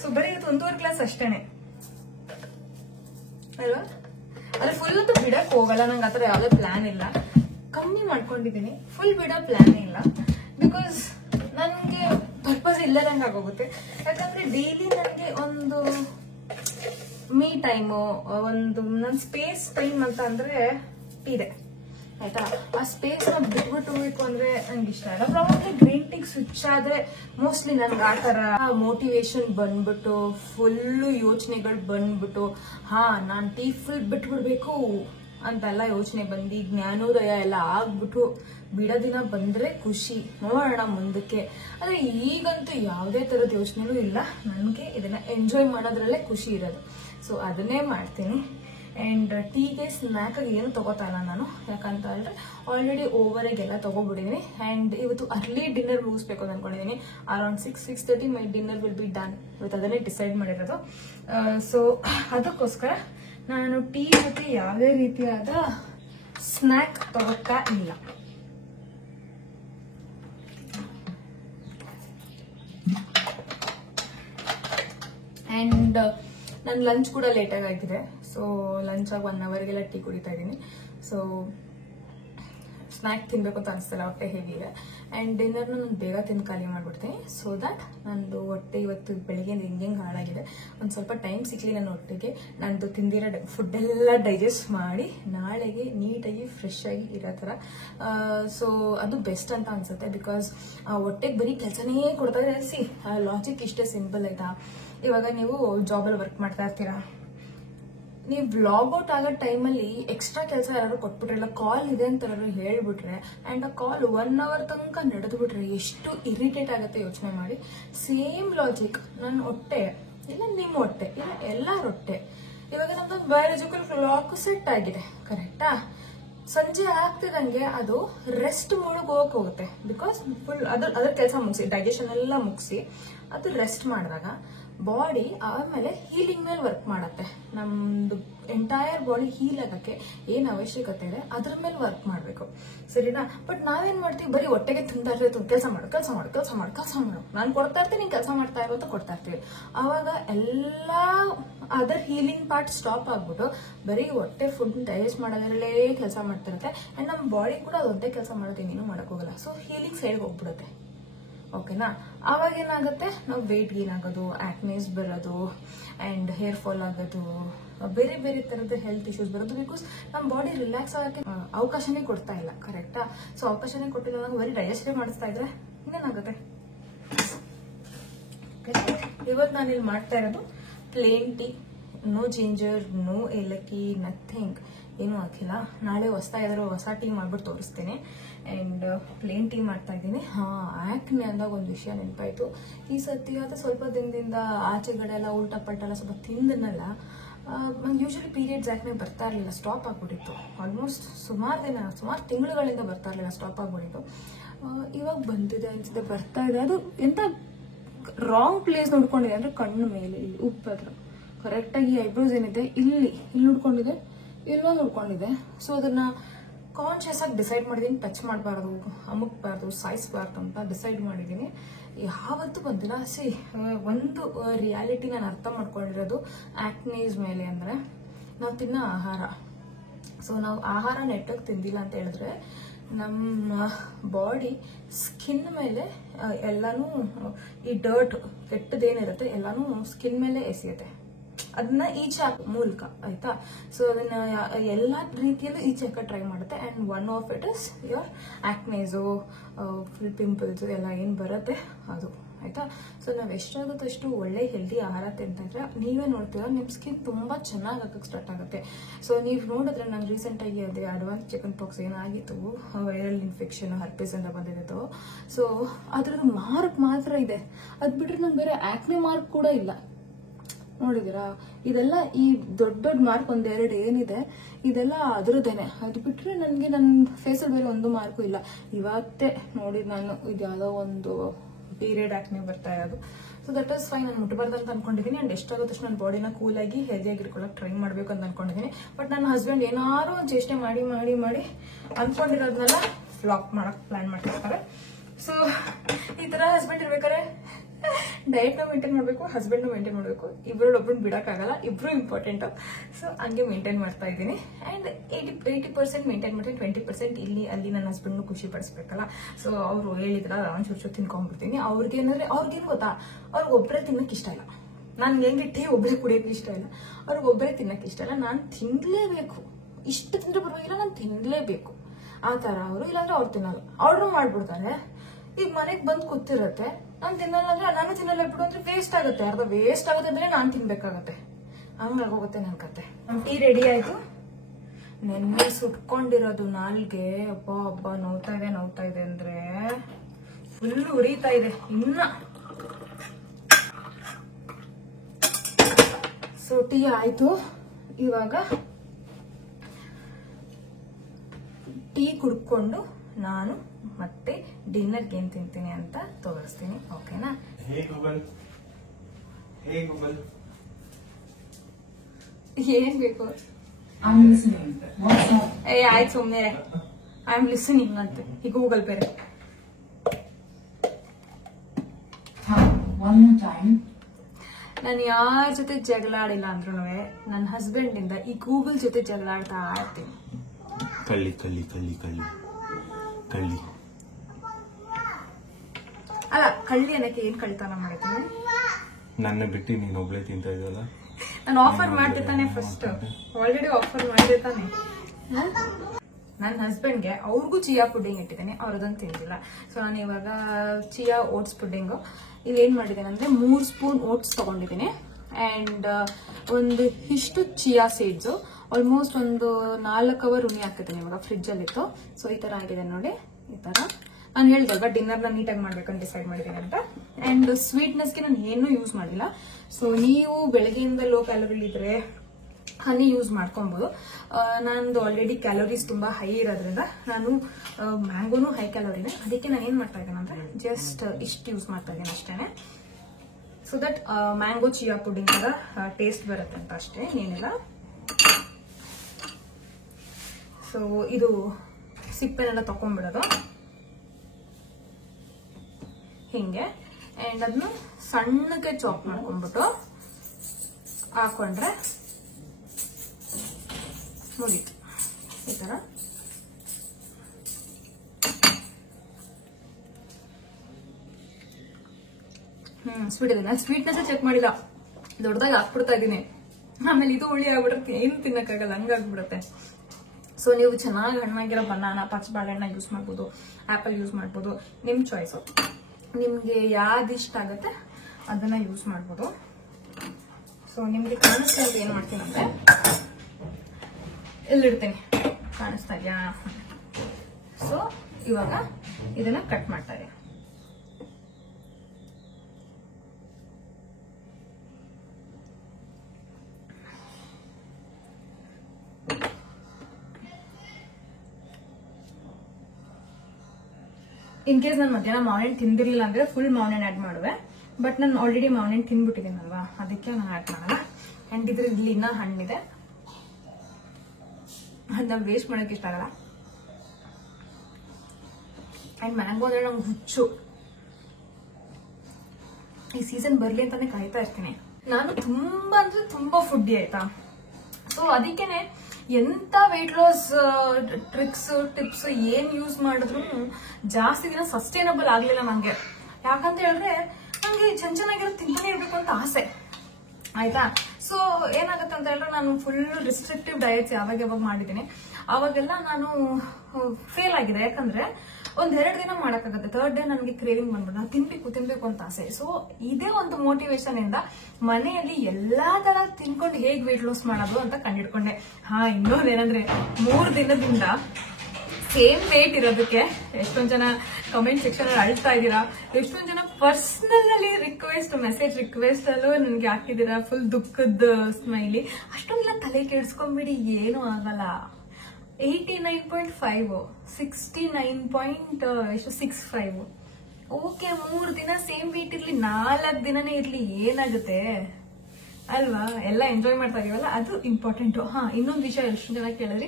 ಸೊ ಬರೀ ಇವತ್ತು 1.5 ಗ್ಲಾಸ್ ಅಷ್ಟೇನೆ ಅಲ್ವಾ. ಅದ್ರ ಫುಲ್ ಅಂತೂ ಬಿಡಕ್ ಹೋಗಲ್ಲ, ನಂಗೆ ಆತರ ಯಾವ್ದೇ ಪ್ಲಾನ್ ಇಲ್ಲ. ಕಮ್ಮಿ ಮಾಡ್ಕೊಂಡಿದ್ದೀನಿ, ಫುಲ್ ಬಿಡೋ ಪ್ಲಾನ್ ಇಲ್ಲ. ಬಿಕಾಸ್ ನನ್ಗೆ ಪರ್ಪಸ್ ಇಲ್ಲದಂಗೆ ಆಗೋಗುತ್ತೆ. ಯಾಕಂದ್ರೆ ಡೈಲಿ ನನಗೆ ಒಂದು ಮೀ ಟೈಮು, ಒಂದು ನನ್ನ ಸ್ಪೇಸ್ ಟೈಮ್ ಅಂತ ಅಂದ್ರೆ ಇದೆ, ಆಯ್ತಾ? ಆ ಸ್ಪೇಸ್ ನ ಬಿಟ್ಬಿಟ್ಟು ಹೋಗ್ಬೇಕು ಅಂದ್ರೆ ನಂಗೆ ಇಷ್ಟ ಇಲ್ಲ. ಪ್ರಾಬ್ಲಮ್ ಗ್ರೀನ್ ಟೀಗೆ ಸ್ವಿಚ್ ಆದ್ರೆ ಮೋಸ್ಟ್ಲಿ ನನ್ಗೆ ಆ ತರ ಮೋಟಿವೇಶನ್ ಬಂದ್ಬಿಟ್ಟು, ಫುಲ್ಲು ಯೋಚನೆಗಳು ಬಂದ್ಬಿಟ್ಟು, ನಾನ್ ಟೀ ಫುಲ್ ಬಿಟ್ಬಿಡ್ಬೇಕು ಅಂತೆಲ್ಲ ಯೋಚನೆ ಬಂದು ಜ್ಞಾನೋದಯ ಎಲ್ಲ ಆಗ್ಬಿಟ್ಟು ಬಿಡೋ ದಿನ ಬಂದ್ರೆ ಖುಷಿ, ನೋಡೋಣ ಮುಂದಕ್ಕೆ. ಆದ್ರೆ ಈಗಂತೂ ಯಾವುದೇ ತರದ ಯೋಚನೆನೂ ಇಲ್ಲ. ನನಗೆ ಇದನ್ನ ಎಂಜಾಯ್ ಮಾಡೋದ್ರಲ್ಲೇ ಖುಷಿ ಇರೋದು. ಸೊ ಅದನ್ನೇ ಮಾಡ್ತೀನಿ. ಅಂಡ್ ಟೀಗೆ ಸ್ನ್ಯಾಕ್ ಆಗಿ ಏನು ತಗೋತಾ ಇಲ್ಲ ನಾನು, ಯಾಕಂತ ಹೇಳಿದ್ರೆ ಆಲ್ರೆಡಿ ಓವರಿಗೆಲ್ಲ ತಗೋಬಿಟ್ಟಿದ್ದೀನಿ. ಅಂಡ್ ಇವತ್ತು ಅರ್ಲಿ ಡಿನ್ನರ್ ಮುಗಿಸ್ಬೇಕು ಅಂತ ಅನ್ಕೊಂಡಿದ್ದೀನಿ. Around 6:30 my dinner will be done ಇವತ್ತು, ಅದನ್ನೇ ಡಿಸೈಡ್ ಮಾಡಿರೋದು. ಸೊ ಅದಕ್ಕೋಸ್ಕರ ನಾನು ಟೀ ಜೊತೆ ಯಾವುದೇ ರೀತಿಯಾದ ಸ್ನ್ಯಾಕ್ ತಗೋತಾ ಇಲ್ಲ. ಅಂಡ್ ನನ್ನ ಲಂಚ್ ಕೂಡ ಲೇಟಾಗಿ ಆಗಿದೆ. ಸೊ ಲಂಚ್ ಆಗಿ 1 ಅವರ್ಗೆಲ್ಲ ಟೀ ಕುಡಿತಾ ಇದ್ದೀನಿ. ಸೊ ಸ್ನ್ಯಾಕ್ ತಿನ್ಬೇಕು ಅಂತ ಅನಿಸ್ತಲ್ಲ, ಹೊಟ್ಟೆ ಹೆವಿ ಇದೆ. ಅಂಡ್ ಡಿನ್ನರ್ನ ನಾನು ಬೇಗ ತಿಂದು ಖಾಲಿ ಮಾಡ್ಬಿಡ್ತೀನಿ. ಸೊ ದಟ್ ನಂದು ಹೊಟ್ಟೆ ಇವತ್ತು ಬೆಳಿಗ್ಗೆ ಹೆಂಗೆ ಹಾಳಾಗಿದೆ, ಒಂದು ಸ್ವಲ್ಪ ಟೈಮ್ ಸಿಕ್ಲಿ ನನ್ನ ಹೊಟ್ಟೆಗೆ ನಂದು ತಿಂದಿರೋ ಫುಡ್ ಎಲ್ಲ ಡೈಜೆಸ್ಟ್ ಮಾಡಿ ನಾಳೆಗೆ ನೀಟಾಗಿ ಫ್ರೆಶ್ ಆಗಿ ಇರೋ ಥರ. ಸೊ ಅದು ಬೆಸ್ಟ್ ಅಂತ ಅನ್ಸುತ್ತೆ. ಬಿಕಾಸ್ ಹೊಟ್ಟೆಗೆ ಬರೀ ಕೆಲಸನೇ ಕೊಡ್ತಾ ಇದ್ರೆ, ಲಾಜಿಕ್ ಇಷ್ಟೇ ಸಿಂಪಲ್ ಆಯ್ತಾ. ಇವಾಗ ನೀವು ಜಾಬಲ್ಲಿ ವರ್ಕ್ ಮಾಡ್ತಾ ಇರ್ತೀರಾ, ನೀವು ವ್ಲಾಗ್ ಔಟ್ ಆಗೋ ಟೈಮಲ್ಲಿ ಎಕ್ಸ್ಟ್ರಾ ಕೆಲಸ ಯಾರು ಕೊಟ್ಬಿಟ್ರೆ, ಇಲ್ಲ ಕಾಲ್ ಇದೆ ಅಂತ ಯಾರು ಹೇಳ್ಬಿಟ್ರೆ, ಅಂಡ್ ಆ ಕಾಲ್ 1 ಅವರ್ ತನಕ ನಡೆದು ಬಿಟ್ರೆ ಎಷ್ಟು ಇರಿಟೇಟ್ ಆಗುತ್ತೆ ಯೋಚನೆ ಮಾಡಿ. ಸೇಮ್ ಲಾಜಿಕ್ ನನ್ನ ಹೊಟ್ಟೆ ಇಲ್ಲ ನಿಮ್ಮ ಹೊಟ್ಟೆ ಇಲ್ಲ ಎಲ್ಲರ ಹೊಟ್ಟೆ. ಇವಾಗ ನಮ್ದು ಬಯಾಲಜಿಕಲ್ ಕ್ಲಾಕ್ ಸೆಟ್ ಆಗಿದೆ, ಕರೆಕ್ಟಾ? ಸಂಜೆ ಆಗ್ತಿದಂಗೆ ಅದು ರೆಸ್ಟ್ ಮೂಲಕ ಹೋಗುತ್ತೆ. ಬಿಕಾಸ್ ಫುಲ್ ಅದ್ರ ಕೆಲಸ ಮುಗಿಸಿ, ಡೈಜೆಷನ್ ಎಲ್ಲ ಮುಗಿಸಿ ಅದು ರೆಸ್ಟ್ ಮಾಡಿದಾಗ ಬಾಡಿ ಆಮೇಲೆ ಹೀಲಿಂಗ್ ಮೇಲೆ ವರ್ಕ್ ಮಾಡುತ್ತೆ. ನಮ್ದು ಎಂಟೈರ್ ಬಾಡಿ ಹೀಲ್ ಆಗಕ್ಕೆ ಏನ್ ಅವಶ್ಯಕತೆ ಇದೆ ಅದ್ರ ಮೇಲೆ ವರ್ಕ್ ಮಾಡ್ಬೇಕು, ಸರಿನಾ? ಬಟ್ ನಾವೇನ್ ಮಾಡ್ತೀವಿ, ಬರೀ ಹೊಟ್ಟೆಗೆ ತಿಂತಾ ಇರ್ತೀವಿ, ಕೆಲಸ ಮಾಡು, ನಾನು ಕೊಡ್ತಾ ಇರ್ತೀನಿ, ಕೆಲಸ ಮಾಡ್ತಾ ಇರೋ ಅಂತ ಕೊಡ್ತಾ ಇರ್ತೀವಿ. ಆವಾಗ ಎಲ್ಲಾ ಅದರ್ ಹೀಲಿಂಗ್ ಪಾರ್ಟ್ ಸ್ಟಾಪ್ ಆಗ್ಬಿಟ್ಟು ಬರೀ ಹೊಟ್ಟೆ ಫುಡ್ ಡೈಜೆಸ್ಟ್ ಮಾಡೋದ್ರಲ್ಲೇ ಕೆಲಸ ಮಾಡ್ತಿರುತ್ತೆ. ಅಂಡ್ ನಮ್ಮ ಬಾಡಿ ಕೂಡ ಅದೊಂದೇ ಕೆಲಸ ಮಾಡೋದು, ಇನ್ನೇನು ಮಾಡಕ್ ಹೋಗಲ್ಲ. ಸೊ ಹೀಲಿಂಗ್ ಸೈಡ್ ಹೋಗ್ಬಿಡುತ್ತೆ, ಓಕೆನಾ? ಆವಾಗ ಏನಾಗುತ್ತೆ, ನಾವು ವೆಯ್ಟ್ ಗೇನ್ ಆಗೋದು, ಆಕ್ನೇಸ್ ಬರೋದು, ಅಂಡ್ ಹೇರ್ ಫಾಲ್ ಆಗೋದು, ಬೇರೆ ಬೇರೆ ತರದ ಹೆಲ್ತ್ ಇಶ್ಯೂಸ್ ಬರೋದು. ಬಿಕಾಸ್ ನಮ್ಮ ಬಾಡಿ ರಿಲ್ಯಾಕ್ಸ್ ಆಗಕ್ಕೆ ಅವಕಾಶನೇ ಕೊಡ್ತಾ ಇಲ್ಲ, ಕರೆಕ್ಟಾ? ಸೊ ಅವಕಾಶನೇ ಕೊಟ್ಟಿಲ್ಲ, ನಾವು ಬರೀ ಡೈಜೆಸ್ಟೇ ಮಾಡಿಸ್ತಾ ಇದ್ರೆ ಇನ್ನೇನಾಗುತ್ತೆ? ಇವತ್ತು ನಾನು ಇಲ್ಲಿ ಮಾಡ್ತಾ ಇರೋದು plain tea, no ginger, no ಏಲಕ್ಕಿ, ನಥಿಂಗ್. ಏನೂ ಆಗಿಲ್ಲ. ನಾಳೆ ಹೊಸ ಟೀ ಮಾಡ್ಬಿಟ್ಟು ತೋರಿಸ್ತೇನೆ. ಆ್ಯಂಡ್ ಪ್ಲೇನ್ ಟೀ ಮಾಡ್ತಾ ಇದ್ದೀನಿ. ಆ್ಯಕ್ನೆ ಅಂದಾಗ ಒಂದು ವಿಷಯ ನೆನಪಾಯಿತು. ಈ ಸತಿ ಅದು ಸ್ವಲ್ಪ ದಿನದಿಂದ ಆಚೆಗಡೆ ಎಲ್ಲ ಉಲ್ಟಾ ಪಲ್ಟೆಲ್ಲ ಸ್ವಲ್ಪ ತಿಂದನಲ್ಲ, ಯೂಶಲಿ ಪೀರಿಯಡ್ಸ್ ಆ್ಯಕ್ನೆ ಬರ್ತಾ ಇರಲಿಲ್ಲ, ಸ್ಟಾಪ್ ಆಗ್ಬಿಟ್ಟಿತ್ತು. ಆಲ್ಮೋಸ್ಟ್ ಸುಮಾರು ತಿಂಗಳುಗಳಿಂದ ಬರ್ತಾ ಇರಲಿಲ್ಲ, ಸ್ಟಾಪ್ ಆಗ್ಬಿಟ್ಟಿತ್ತು. ಇವಾಗ ಬಂದಿದೆ ಅನ್ಸಿದೆ, ಬರ್ತಾ ಇದೆ. ಅದು ಎಂತ ರಾಂಗ್ ಪ್ಲೇಸ್ ನೋಡ್ಕೊಂಡಿದೆ ಅಂದರೆ ಕಣ್ಣು ಮೇಲೆ ಇಲ್ಲಿ ಉಪ್ಪು ಹತ್ರ ಕರೆಕ್ಟಾಗಿ ಐಬ್ರೋಸ್ ಏನಿದೆ ಇಲ್ಲಿ ನೋಡ್ಕೊಂಡಿದೆ, ಇಲ್ಲೋ ನೋಡ್ಕೊಂಡಿದೆ. ಸೊ ಅದನ್ನ ಕಾನ್ಶಿಯಸ್ ಆಗಿ ಡಿಸೈಡ್ ಮಾಡಿದ್ದೀನಿ, ಟಚ್ ಮಾಡಬಾರ್ದು, ಅಮುಕ್ಬಾರ್ದು, ಸಾಯಿಸಬಾರ್ದು ಅಂತ ಡಿಸೈಡ್ ಮಾಡಿದ್ದೀನಿ. ಯಾವತ್ತೂ ಬಂದಿಲ್ಲ. ಒಂದು ರಿಯಾಲಿಟಿ ನಾನು ಅರ್ಥ ಮಾಡ್ಕೊಂಡಿರೋದು ಆಕ್ನೀಸ್ ಮೇಲೆ ಅಂದರೆ ನಾವು ತಿನ್ನೋ ಆಹಾರ. ಸೊ ನಾವು ಆಹಾರ ನೆಟ್ಟಾಗಿ ತಿಂದಿಲ್ಲ ಅಂತ ಹೇಳಿದ್ರೆ ನಮ್ಮ ಬಾಡಿ ಸ್ಕಿನ್ ಮೇಲೆ ಎಲ್ಲಾನು ಈ ಡರ್ಟ್ ಕೆಟ್ಟದೇನಿರುತ್ತೆ ಎಲ್ಲಾನು ಸ್ಕಿನ್ ಮೇಲೆ ಎಸೆಯುತ್ತೆ. ಅದನ್ನ ಈಚೆ ಹಾಕೋ ಮೂಲಕ, ಆಯ್ತಾ. ಸೊ ಅದನ್ನ ಎಲ್ಲಾ ರೀತಿಯಲ್ಲೂ ಈಚೆ ಹಾಕ ಟ್ರೈ ಮಾಡುತ್ತೆ. And one of it is your acnes, full pimples ಎಲ್ಲ ಏನ್ ಬರುತ್ತೆ ಅದು, ಆಯ್ತಾ. ಸೊ ನಾವ್ ಎಷ್ಟಾಗುತ್ತೋ ಅಷ್ಟು ಒಳ್ಳೆ ಹೆಲ್ದಿ ಆಹಾರ ತಿಂತಿದ್ರೆ ನೀವೇ ನೋಡ್ತೀರಾ ನಿಮ್ ಸ್ಕಿನ್ ತುಂಬಾ ಚೆನ್ನಾಗಿ ಆಗಕ್ಕೆ ಸ್ಟಾರ್ಟ್ ಆಗುತ್ತೆ. ಸೊ ನೀವು ನೋಡಿದ್ರೆ ನಂಗೆ ರೀಸೆಂಟ್ ಆಗಿ ಅದೇ ಅಡ್ವಾನ್ಸ್ ಚಿಕನ್ ಪಾಕ್ಸ್ ಏನಾಗಿತ್ತು, ವೈರಲ್ ಇನ್ಫೆಕ್ಷನ್, ಹರ್ಪಿಸ್ ಅಂತ ಬಂದಿದ್ದು. ಸೊ ಅದ್ರದ್ದು ಮಾರ್ಕ್ ಮಾತ್ರ ಇದೆ, ಅದ್ ಬಿಟ್ರೆ ನಂಗೆ ಬೇರೆ ಆಕ್ನೆ ಮಾರ್ಕ್ ಕೂಡ ಇಲ್ಲ. ನೋಡಿದಿರಾ, ಇದೆಲ್ಲ ಈ ದೊಡ್ಡ ಮಾರ್ಕ್ ಒಂದೆರಡು ಏನಿದೆ ಇದೆಲ್ಲ ಅದ್ರದ್ದೇನೆ. ಅದು ಬಿಟ್ರೆ ನನಗೆ ನನ್ನ ಫೇಸಲ್ಲಿ ಬೇರೆ ಒಂದು ಮಾರ್ಕು ಇಲ್ಲ. ಇವತ್ತೇ ನೋಡಿದ್ ನಾನು ಇದು ಯಾವುದೋ ಒಂದು ಪೀರಿಯಡ್ ಆಕ್ನೆ ಬರ್ತಾ ಇರೋದು. So that is fine. ನಾನು ಮುಟ್ಟಬಾರ್ದು ಅಂತ ಅನ್ಕೊಂಡಿದ್ದೀನಿ. ಅಂಡ್ ಎಷ್ಟಾಗುತ್ತೆ ಅಷ್ಟು ನನ್ನ ಬಾಡಿನ ಕೂಲಾಗಿ ಹೆಲ್ದಿಯಾಗಿ ಇಟ್ಕೊಳ್ಳೋಕೆ ಟ್ರೈ ಮಾಡಬೇಕು ಅಂತ ಅನ್ಕೊಂಡಿದ್ದೀನಿ. ಬಟ್ ನನ್ನ ಹಸ್ಬೆಂಡ್ ಏನಾದ್ರು ಒಂದು ಚೇಷ್ಟೆ ಮಾಡಿ ಮಾಡಿ ಮಾಡಿ ಅನ್ಕೊಂಡಿರೋದನ್ನೆಲ್ಲ ಫ್ಲಾಪ್ ಮಾಡಕ್ ಪ್ಲಾನ್ ಮಾಡ್ತಿರ್ತಾರೆ. ಸೊ ಈ ತರ ಹಸ್ಬೆಂಡ್ ಇರ್ಬೇಕಾದ್ರೆ ಡಯಟ್ ನ ಮೇಂಟೈನ್ ಮಾಡಬೇಕು, ಹಸ್ಬೆಂಡ್ ನ ಮೇಂಟೈನ್ ಮಾಡಬೇಕು. ಒಬ್ರನ್ನ ಬಿಡಕ್ಕಾಗಲ್ಲ, ಇಬ್ರು ಇಂಪಾರ್ಟೆಂಟ್. ಸೊ ಹಂಗೆ ಮೇಂಟೈನ್ ಮಾಡ್ತಾ ಇದ್ದೀನಿ. ಅಂಡ್ 80% ಮೇಂಟೈನ್ ಮಾಡ್ತೀನಿ, 20% ಇಲ್ಲಿ ಅಲ್ಲಿ ನನ್ನ ಹಸ್ಬೆಂಡ್ ಖುಷಿ ಪಡಿಸ್ಬೇಕಲ್ಲ. ಸೊ ಅವ್ರು ಹೇಳಿದ್ರ ನಾನು ಚುಚ್ಚು ತಿನ್ಕೊಂಡ್ಬಿಡ್ತೀನಿ. ಅವ್ರಿಗೇನು ಗೊತ್ತಾ, ಅವ್ರಿಗೆ ಒಬ್ಬರೇ ತಿನ್ನಕ್ ಇಷ್ಟ ಇಲ್ಲ. ನನ್ಗೆ ಹೆಂಗೆ ಟೀ ಒಬ್ಬರೇ ಕುಡಿಯೋಕೆ ಇಷ್ಟ ಇಲ್ಲ, ಅವ್ರಿಗೆ ಒಬ್ಬರೇ ತಿನ್ನಕ್ ಇಷ್ಟ ಇಲ್ಲ. ನಾನು ತಿನ್ಲೇಬೇಕು, ಇಷ್ಟು ತಿಂದ್ರೆ ಪರವಾಗಿಲ್ಲ, ನಾನು ತಿನ್ಲೇಬೇಕು ಆ ತರ ಅವರು. ಇಲ್ಲಾಂದ್ರೆ ಅವ್ರು ತಿನ್ನಲ್ಲ, ಆರ್ಡರ್ ಮಾಡ್ಬಿಡ್ತಾರೆ. ಈಗ ಮನೆಗ್ ಬಂದ್ ಕೂತಿರತ್ತೆ, ನಾನು ತಿನ್ನಲ್ಲ ಅಂದ್ರೆ ನಾನು ತಿನ್ನಲ್ಲ ಬಿಡು ಅಂದ್ರೆ ವೇಸ್ಟ್ ಆಗುತ್ತೆ. ಅರ್ಧ ವೇಸ್ಟ್ ಆಗುತ್ತೆ ಅಂದ್ರೆ ನಾನು ತಿನ್ಬೇಕಾಗತ್ತೆ. ಹಂಗಾಗೋಗುತ್ತೆ ನನ್ ಕತೆ. ಟೀ ರೆಡಿ ಆಯ್ತು. ನೆನ್ನೆ ಸುಟ್ಕೊಂಡಿರೋದು ನಾಲ್ಗೆ ಹಬ್ಬ ನೋವ್ತಾ ಇದೆ ಅಂದ್ರೆ ಫುಲ್ ಉರಿತಾ ಇದೆ ಇನ್ನ. ಸೊ ಟೀ ಆಯ್ತು. ಇವಾಗ ಟೀ ಕುಡ್ಕೊಂಡು ನಾನು ಮತ್ತೆ ಡಿನ್ನರ್ಗೆ ಏನ್ ತಿಂತೀನಿ ಅಂತ ತೋರಿಸ್ತೀನಿ, ಓಕೆನಾ. ಏನ್ ಬೇಕು? ಆಯ್ತು ಸುಮ್ನೆ, ಐ ಆಮ್ ಲಿಸನಿಂಗ್ ಅಂತ ಈ ಗೂಗಲ್ ಬೇರೆ. ನಾನು ಯಾರ ಜೊತೆ ಜಗಳ ಆಡಿಲ್ಲ ಅಂದ್ರೂ ನನ್ನ ಹಸ್ಬೆಂಡ್ ಇಂದ ಈ ಗೂಗಲ್ ಜೊತೆ ಜಗಳ ಆಡ್ತಾ ಇರ್ತೀನಿ. ಕಳ್ಳಿ ಕಳ್ಳಿ ಕಳ್ಳಿ ಕಳ್ಳಿ ಕಳ್ಳಿ ಅಲ್ಲ, ಕಳ್ಳಿ ಅನ್ನಕ್ಕೆ ಏನ್ ಕಳ್ತನ ಮಾಡಿದ್ದೀನಿ? ನನ್ನ ಬಿಟ್ಟು ನೀನ್ ಒಬ್ಳೆ ತಿಂತ ಇದಲ್ಲ. ನಾನು ಆಫರ್ ಮಾಡ್ತಿರ್ತಾನೆ, ಫಸ್ಟ್ ಆಲ್ರೆಡಿ ಆಫರ್ ಮಾಡಿರ್ತಾನೆ. ನನ್ನ ಹಸ್ಬೆಂಡ್ಗೆ ಅವ್ರಿಗೂ ಚಿಯಾ ಪುಡ್ಡಿಂಗ್ ಇಟ್ಟಿದ್ದೀನಿ, ಅವ್ರು ಅದನ್ನು ತಿಂದಿಲ್ಲ. ಸೊ ನಾನು ಇವಾಗ ಚಿಯಾ ಓಟ್ಸ್ ಪುಡ್ಡಿಂಗು ಇಲ್ಲಿ ಏನ್ ಮಾಡಿದ್ದೇನೆ ಅಂದ್ರೆ 3 ಸ್ಪೂನ್ ಓಟ್ಸ್ ತಗೊಂಡಿದ್ದೀನಿ. ಅಂಡ್ ಒಂದು ಇಷ್ಟು ಚಿಯಾ ಸೀಡ್ಸ್, ಆಲ್ಮೋಸ್ಟ್ ಒಂದು 4 ಅವರ್ ಉಣಿ ಹಾಕಿದ್ದೀನಿ ಇವಾಗ ಫ್ರಿಜ್ ಅಲ್ಲಿ ಇತ್ತು. ಸೊ ಈ ತರ ಆಗಿದೆ ನೋಡಿ, ಈ ತರ. ನಾನು ಹೇಳಿದಲ್ವಾ ಡಿನ್ನರ್ ನ ನೀಟಾಗಿ ಮಾಡ್ಬೇಕಂತ ಡಿಸೈಡ್ ಮಾಡಿದ್ದೀನಿ ಅಂತ. ಅಂಡ್ ಸ್ವೀಟ್ನೆಸ್ಗೆ ನಾನು ಏನೂ ಯೂಸ್ ಮಾಡಿಲ್ಲ. ಸೊ ನೀವು ಬೆಳಗ್ಗೆಯಿಂದ ಲೋ ಕ್ಯಾಲೋರಿ ಇದ್ರೆ ಹನಿ ಯೂಸ್ ಮಾಡ್ಕೊಬಹುದು. ನಂದು ಆಲ್ರೆಡಿ ಕ್ಯಾಲೋರೀಸ್ ತುಂಬಾ ಹೈ ಇರೋದ್ರಿಂದ ನಾನು ಮ್ಯಾಂಗೋನು ಹೈ ಕ್ಯಾಲೋರಿನೇ, ಅದಕ್ಕೆ ನಾನು ಏನ್ ಮಾಡ್ತಾ ಇದ್ದೇನೆ ಅಂದ್ರೆ ಜಸ್ಟ್ ಇಷ್ಟು ಯೂಸ್ ಮಾಡ್ತಾ ಇದ್ದೇನೆ ಅಷ್ಟೇನೆ. So that mango chia pudding ತರ ಟೇಸ್ಟ್ ಬರುತ್ತೆ ಅಂತ ಅಷ್ಟೇ, ಏನಿಲ್ಲ. ಸೊ ಇದು ಸಿಪ್ಪೆನೆಲ್ಲ ತಕೊಂಡ್ಬಿಡೋದು ಹಿಂಗೆ. ಅಂಡ್ ಅದನ್ನು ಸಣ್ಣಕ್ಕೆ ಚಾಪ್ ಮಾಡ್ಕೊಂಡ್ಬಿಟ್ಟು ಹಾಕೊಂಡ್ರೆ ಮುಗೀತು. ಈ ತರ ಸ್ವೀಟ್ ಇದೆ. ನಾನು ಸ್ವೀಟ್ನೆಸ್ ಚೆಕ್ ಮಾಡಿಲ್ಲ, ದೊಡ್ಡದಾಗಿ ಹಾಕ್ಬಿಡ್ತಾ ಇದ್ದೀನಿ. ಆಮೇಲೆ ಇದು ಹುಳಿ ಆಗ್ಬಿಡುತ್ತೆ, ಏನು ತಿನ್ನಕ್ಕಾಗಲ್ಲ, ಹಂಗಾಗ್ಬಿಡುತ್ತೆ. ಸೊ ನೀವು ಚೆನ್ನಾಗಿ ಹಣ್ಣಾಗಿರೋ ಬನಾನಾ, ಪಚ್ಚ ಬಾಳೆಹಣ್ಣ ಯೂಸ್ ಮಾಡ್ಬೋದು, ಆಪಲ್ ಯೂಸ್ ಮಾಡ್ಬೋದು, ನಿಮ್ ಚಾಯ್ಸು. ನಿಮ್ಗೆ ಯಾವ್ದು ಇಷ್ಟ ಆಗುತ್ತೆ ಅದನ್ನ ಯೂಸ್ ಮಾಡ್ಬೋದು. ಸೊ ನಿಮ್ಗೆ ಕಾಣಿಸ್ತಾ ಅಂತ ಏನ್ ಮಾಡ್ತೀನಿ ಅಂದ್ರೆ ಇಲ್ಲಿಡ್ತೀನಿ, ಕಾಣಿಸ್ತಾ ಇದೆಯಾ? ಸೊ ಇವಾಗ ಇದನ್ನ ಕಟ್ ಮಾಡ್ತಾ ಇದೀನಿ. ಇನ್ ಕೇಸ್ ನಾನು ಮಧ್ಯಾಹ್ನ ಮಾವಿನ ತಿಂದಿರ್ಲಿಲ್ಲ ಅಂದ್ರೆ ಫುಲ್ ಮಾವಿನ ಆಡ್ ಮಾಡುವೆ. ಬಟ್ ನಾನು ಆಲ್ರೆಡಿ ಮಾವಿನ ತಿಂದ್ಬಿಟ್ಟಿದ್ದೀನಲ್ವಾ, ಅದಕ್ಕೆ ನಾನು ಆಡ್ ಮಾಡಲ್ಲ. ಅಂಡ್ ಇದ್ರಲ್ಲಿ ಇನ್ನ ಹಣ್ಣಿದೆ, ಅದನ್ನ ವೇಸ್ಟ್ ಮಾಡಕ್ ಇಷ್ಟ ಆಗಲ್ಲ. ಅಂಡ್ ಮ್ಯಾಂಗೋ ಅಂದ್ರೆ ನಂಗೆ ಹುಚ್ಚು. ಈ ಸೀಸನ್ ಬರ್ಲಿ ಅಂತಾನೆ ಕಾಯ್ತಾ ಇರ್ತೀನಿ. ನಾನು ತುಂಬಾ ಅಂದ್ರೆ ತುಂಬಾ ಫುಡ್ಡಿ ಆಯ್ತಾ. ಸೊ ಅದಕ್ಕೇನೆ ಎಂತ ವೆಯ್ಟ್ ಲಾಸ್ ಟ್ರಿಕ್ಸ್ ಟಿಪ್ಸ್ ಏನ್ ಯೂಸ್ ಮಾಡಿದ್ರು ಜಾಸ್ತಿ ದಿನ ಸಸ್ಟೈನಬಲ್ ಆಗ್ಲಿಲ್ಲ ನಂಗೆ. ಯಾಕಂತ ಹೇಳಿದ್ರೆ ನಂಗೆ ಚೆನ್ನಾಗಿರೋ ತಿಂತಾನೆ ಇರ್ಬೇಕು ಅಂತ ಆಸೆ ಆಯ್ತಾ. ಸೊ ಏನಾಗುತ್ತೆ ಅಂತ ಹೇಳಿದ್ರೆ ನಾನು ಫುಲ್ ರಿಸ್ಟ್ರಿಕ್ಟಿವ್ ಡಯಟ್ಸ್ ಯಾವಾಗ ಮಾಡಿದ್ದೀನಿ ಅವಾಗೆಲ್ಲ ನಾನು ಫೇಲ್ ಆಗಿದೆ. ಯಾಕಂದ್ರೆ ಒಂದ್ 2 ದಿನ ಮಾಡಕ್ಕಾಗತ್ತೆ, 3rd ಡೇ ನನಗೆ ಕ್ರೇವಿಂಗ್ ಬಂದ್ಬಿಟ್ಟು ನಾನು ತಿನ್ಬೇಕು ಅಂತ ಆಸೆ. ಸೊ ಇದೇ ಒಂದು ಮೋಟಿವೇಶನ್ ಇಂದ ಮನೆಯಲ್ಲಿ ಎಲ್ಲಾ ತರ ತಿನ್ಕೊಂಡು ಹೇಗ್ ವೇಟ್ ಲಾಸ್ ಮಾಡೋದು ಅಂತ ಕಂಡಿಡ್ಕೊಂಡೆ. ಇನ್ನೊಂದೇನಂದ್ರೆ 3 ದಿನದಿಂದ ಸೇಮ್ ವೇಟ್ ಇರೋದಕ್ಕೆ ಎಷ್ಟೊಂದ್ ಜನ ಕಮೆಂಟ್ ಸೆಕ್ಷನ್ ಅಲ್ಲಿ ಅಳ್ತಾ ಇದ್ದೀರಾ, ಎಷ್ಟೊಂದ್ ಜನ ಪರ್ಸನಲ್ ಅಲ್ಲಿ ಮೆಸೇಜ್ ರಿಕ್ವೆಸ್ಟ್ ಅಲ್ಲೂ ನನ್ಗೆ ಹಾಕಿದೀರಾ ಫುಲ್ ದುಃಖದ ಸ್ಮೈಲಿ. ಅಷ್ಟೊಂದೆಲ್ಲ ತಲೆ ಕೆಡ್ಸ್ಕೊಂಡ್ಬಿಡಿ, ಏನು ಆಗಲ್ಲ. 89.5 69.65 ಓಕೆ. 3 ದಿನ ಸೇಮ್ ವೇಟ್ ಇರ್ಲಿ, 4 ದಿನನೇ ಇರ್ಲಿ, ಏನಾಗುತ್ತೆ ಅಲ್ವಾ? ಎಲ್ಲ ಎಂಜಾಯ್ ಮಾಡ್ತಾ ಇದೀವಲ್ಲ, ಅದು ಇಂಪಾರ್ಟೆಂಟ್. ಇನ್ನೊಂದು ವಿಷಯ ಎಷ್ಟು ಜನ ಕೇಳಿದ್ರಿ,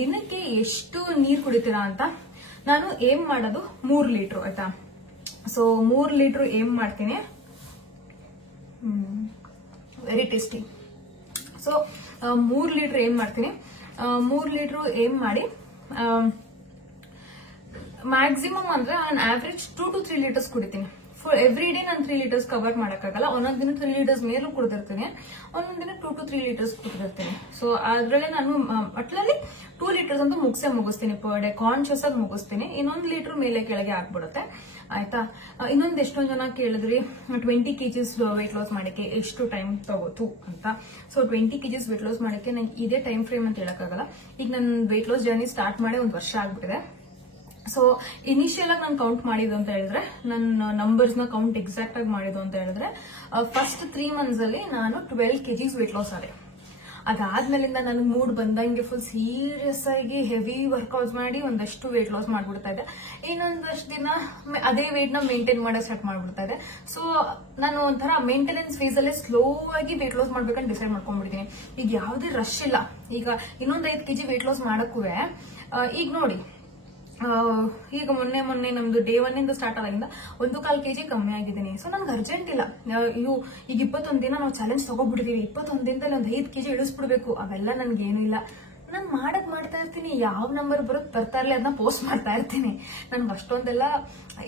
ದಿನಕ್ಕೆ ಎಷ್ಟು ನೀರ್ ಕುಡಿತೀರಾ ಅಂತ. ನಾನು ಏಮ್ ಮಾಡೋದು 3 ಲೀಟರ್ ಆಯ್ತಾ. ಸೊ 3 ಲೀಟರ್ ಏಮ್ ಮಾಡ್ತೀನಿ, very tasty. So 3 litre aim ಮಾಡ್ತೀನಿ. 3 ಲೀಟರ್ ಏಮ್ ಮಾಡಿ ಮ್ಯಾಕ್ಸಿಮಮ್ ಅಂದ್ರೆ ಆನ್ ಆವರೇಜ್ 2 to 3 ಲೀಟರ್ಸ್ ಕುಡಿತೀನಿ. ಫಾರ್ ಎವ್ರಿ ಡೇ ನಾನು 3 ಲೀಟರ್ಸ್ ಕವರ್ ಮಾಡಕ್ಕಾಗಲ್ಲ. ಒಂದೊಂದ್ ದಿನ 3 ಲೀಟರ್ಸ್ ಮೇಲೂ ಕುಡಿದಿರ್ತೀನಿ, ಒಂದೊಂದ್ ದಿನ 2 to 3 ಲೀಟರ್ಸ್ ಕುಡಿದಿರ್ತೀನಿ. ಸೊ ಅದ್ರಲ್ಲಿ ನಾನು ಅಟ್ಲಲ್ಲಿ 2 ಲೀಟರ್ಸ್ ಅಂತೂ ಮುಗಿಸ್ತೀನಿ ಪರ್ ಡೇ, ಕಾನ್ಶಿಯಸ್ ಆಗಿ ಮುಗಿಸ್ತೀನಿ. ಇನ್ನೊಂದು ಲೀಟರ್ ಮೇಲೆ ಕೆಳಗೆ ಆಗ್ಬಿಡುತ್ತೆ ಆಯ್ತಾ. ಇನ್ನೊಂದು ಎಷ್ಟೊಂದ್ ಜನ ಕೇಳಿದ್ರಿ 20 kgs ವೇಟ್ ಲಾಸ್ ಮಾಡಕ್ಕೆ ಎಷ್ಟು ಟೈಮ್ ತಗೋತು ಅಂತ. ಸೊ 20 kgs ವೇಟ್ ಲಾಸ್ ಮಾಡಕ್ಕೆ ನಂಗೆ ಇದೇ ಟೈಮ್ ಫ್ರೇಮ್ ಅಂತ ಹೇಳಕ್ಕಾಗಲ್ಲ. ಈಗ ನನ್ನ ವೇಟ್ ಲಾಸ್ ಜರ್ನಿ ಸ್ಟಾರ್ಟ್ ಮಾಡಿ 1 ವರ್ಷ ಆಗ್ಬಿಟ್ಟಿದೆ. ಸೊ ಇನಿಷಿಯಲ್ ಆಗಿ ನಾನು ಕೌಂಟ್ ಮಾಡಿದ್ದು ಅಂತ ಹೇಳಿದ್ರೆ, ನನ್ನ ನಂಬರ್ಸ್ ನ ಕೌಂಟ್ ಎಕ್ಸಾಕ್ಟ್ ಆಗಿ ಮಾಡಿದ್ದು ಅಂತ ಹೇಳಿದ್ರೆ, ಫಸ್ಟ್ 3 months ಅಲ್ಲಿ ನಾನು 12 kgs ವೇಟ್ ಲಾಸ್ ಆದೆ. ಅದಾದ್ಮೇಲಿಂದ ನನಗೆ ಮೂಡ್ ಬಂದಂಗೆ ಫುಲ್ ಸೀರಿಯಸ್ ಆಗಿ ಹೆವಿ ವರ್ಕೌಟ್ಸ್ ಮಾಡಿ ಒಂದಷ್ಟು ವೇಟ್ ಲಾಸ್ ಮಾಡ್ಬಿಡ್ತಾ ಇದೆ. ಇನ್ನೊಂದಷ್ಟು ದಿನ ಅದೇ ವೇಟ್ ನ ಮೇಂಟೈನ್ ಮಾಡೋಕೆ ಸ್ಟಾರ್ಟ್ ಮಾಡ್ಬಿಡ್ತಾ ಇದೆ. ಸೊ ನಾನು ಒಂಥರ ಮೇಂಟೆನೆನ್ಸ್ ಫೇಸ್ ಅಲ್ಲೇ ಸ್ಲೋ ಆಗಿ ವೇಟ್ ಲಾಸ್ ಮಾಡ್ಬೇಕಂತ ಡಿಸೈಡ್ ಮಾಡ್ಕೊಂಡ್ಬಿಡ್ತೀನಿ. ಈಗ ಯಾವುದೇ ರಶ್ ಇಲ್ಲ. ಈಗ ಇನ್ನೊಂದು 5 kg ವೇಟ್ ಲಾಸ್ ಮಾಡಕ್ಕೂ ಈಗ ನೋಡಿ, ಈಗ ಮೊನ್ನೆ ನಮ್ದು ಡೇ 1 ಇಂದ ಸ್ಟಾರ್ಟ್ ಆದಾಗಿಂದ 1.25 kg ಕಮ್ಮಿ ಆಗಿದ್ದೀನಿ. ಸೊ ನನ್ಗೆ ಅರ್ಜೆಂಟ್ ಇಲ್ಲ. ಈಗ 21 ದಿನ ನಾವು ಚಾಲೆಂಜ್ ತಗೋಬಿಟ್ಟಿದೀವಿ, 21 ದಿನದಲ್ಲಿ ಒಂದು 5 kg ಇಳಿಸ್ಬಿಡ್ಬೇಕು, ಅವೆಲ್ಲ ನನ್ಗೇನು ಇಲ್ಲ. ನಾನು ಮಾಡ್ತಾ ಇರ್ತೀನಿ, ಯಾವ ನಂಬರ್ ಬರ್ತಾ ಇರ್ಲಿ ಅದನ್ನ ಪೋಸ್ಟ್ ಮಾಡ್ತಾ ಇರ್ತೀನಿ. ನನ್ಗೆ ಅಷ್ಟೊಂದೆಲ್ಲ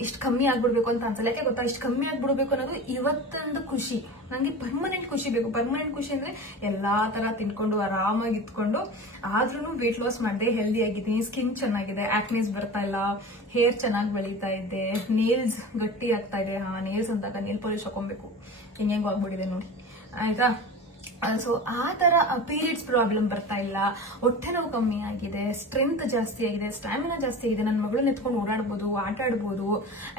ಇಷ್ಟು ಕಮ್ಮಿ ಆಗ್ಬಿಡ್ಬೇಕು ಅಂತ ಅನ್ಸಲ್ಲ. ಯಾಕೆ ಗೊತ್ತಾ, ಇಷ್ಟು ಕಮ್ಮಿ ಆಗ್ಬಿಡ್ಬೇಕು ಅನ್ನೋದು ಇವತ್ತೊಂದು ಖುಷಿ. ನಂಗೆ ಪರ್ಮನೆಂಟ್ ಖುಷಿ ಬೇಕು. ಪರ್ಮನೆಂಟ್ ಖುಷಿ ಅಂದ್ರೆ ಎಲ್ಲಾ ತರ ತಿನ್ಕೊಂಡು ಆರಾಮಾಗಿ ಇತ್ಕೊಂಡು ಆದ್ರೂ ವೇಟ್ ಲಾಸ್ ಮಾಡಿದೆ, ಹೆಲ್ದಿ ಆಗಿದ್ದೀನಿ, ಸ್ಕಿನ್ ಚೆನ್ನಾಗಿದೆ, ಆಕ್ನೇಸ್ ಬರ್ತಾ ಇಲ್ಲ, ಹೇರ್ ಚೆನ್ನಾಗಿ ಬೆಳೀತಾ ಇದೆ, ನೇಲ್ಸ್ ಗಟ್ಟಿ ಆಗ್ತಾ ಇದೆ. ನೇಲ್ಸ್ ಅಂತಾಗ ನೇಲ್ ಪಾಲಿಶ್ ಹಾಕೊಬೇಕು, ಹೆಂಗೋ ಆಗ್ಬಿಟ್ಟಿದೆ ನೋಡಿ ಆಯ್ತಾ. ಸೊ ಆ ತರ ಪೀರಿಯಡ್ಸ್ ಪ್ರಾಬ್ಲಮ್ ಬರ್ತಾ ಇಲ್ಲ, ಹೊಟ್ಟೆ ನೋವು ಕಮ್ಮಿ ಆಗಿದೆ, ಸ್ಟ್ರೆಂತ್ ಜಾಸ್ತಿ ಆಗಿದೆ, ಸ್ಟಾಮಿನಾ ಜಾಸ್ತಿ ಆಗಿದೆ. ನನ್ನ ಮಗಳನ್ನ ಎತ್ಕೊಂಡು ಓಡಾಡ್ಬೋದು, ಆಟ ಆಡ್ಬೋದು.